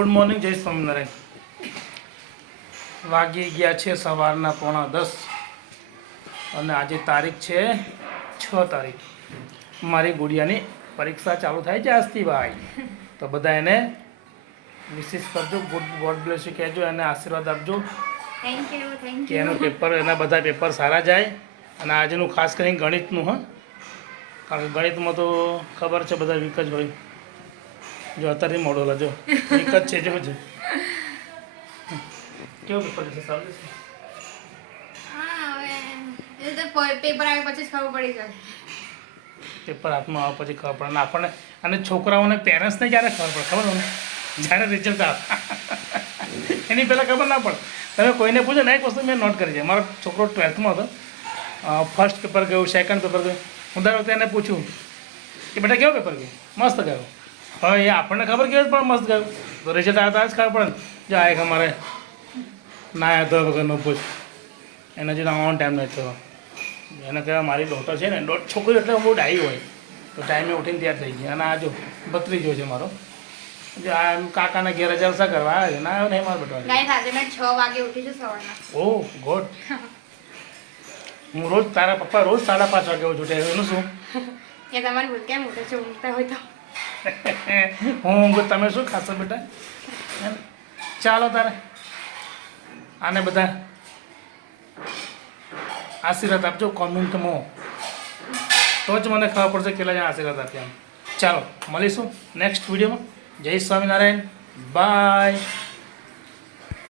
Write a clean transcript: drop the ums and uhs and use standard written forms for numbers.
Good morning, જય સ્વામિનારાયણ. વાગી ગયા છે સવારના 9:45 અને આજે તારીખ છે 6 તારીખ. મારી ગુડિયાની પરીક્ષા ચાલુ થાય છે આજથી ભાઈ. તો બધા એને વિશેષ કરજો, ગોડ બ્લેસ યુ કહેજો, એને આશીર્વાદ આપજો કે એનું પેપર, એના બધા પેપર સારા જાય. અને આજનું ખાસ કરીને ગણિતનું, હા, કારણ કે ગણિતમાં તો ખબર છે બધા વીક જ હોય. જો અત્યારથી મોડો લાજો વીક જ છે. જો છે કેવું પેપર છે? સારું છે. પેપર આવે પછી ખબર પડી જાય. પેપર હાથમાં આવે પછી ખબર પડે. આપણને અને છોકરાઓને પેરેન્ટ્સને ક્યારે ખબર પડે? ખબર ને, જ્યારે રિઝલ્ટ આવે એની પહેલાં ખબર ના પડે. તમે કોઈને પૂછો ને, એક વસ્તુ મેં નોટ કરી છે. મારો છોકરો 12થમાં હતો, ફર્સ્ટ પેપર ગયું, સેકન્ડ પેપર ગયું. હું દર વખતે એને પૂછું કે બેટા કેવો પેપર ગયો? મસ્ત ગયો. હવે એ આપણને ખબર કેવું પણ મસ્ત ગયું, તો રિઝલ્ટ આવે તો જ ખબર પડે ને. જો આ એક અમારે ના આવ્યો તો વગરનો પૂછ, એના જે આવવાનો ટાઈમ નથી થયો. એને કહેવાય મારી ડોટર છે ને, છોકરી એટલે બહુ ડાઈ હોય, તો ટાઈમે ઉઠીને તૈયાર થઈ ગઈ. અને આ જો ભત્રીજો છે મારો, જો આ એમ કાકાના ઘેર જલસા કરવા આવે છે. ના આવ્યો નહીં મારો બેટો. આજે મેં 6 વાગે ઉઠી છું સવારના. ઓહ ગોડ. હું રોજ, તારા પપ્પા રોજ 5:30 વાગે ઉઠે. એનું શું? એ તમારી ભૂલ, કેમ ઉઠે છે? ઊંઘતા હોય તો હું તમે શું ખાશો બેટા? ચાલો તારે આને બધા આશીર્વાદ આપજો કોમેન્ટમાં, તો જ મને ખબર પડશે કેટલા જણા આશીર્વાદ આપ્યા. ચાલો મળીશું નેક્સ્ટ વિડીયોમાં. જય સ્વામિનારાયણ, બાય.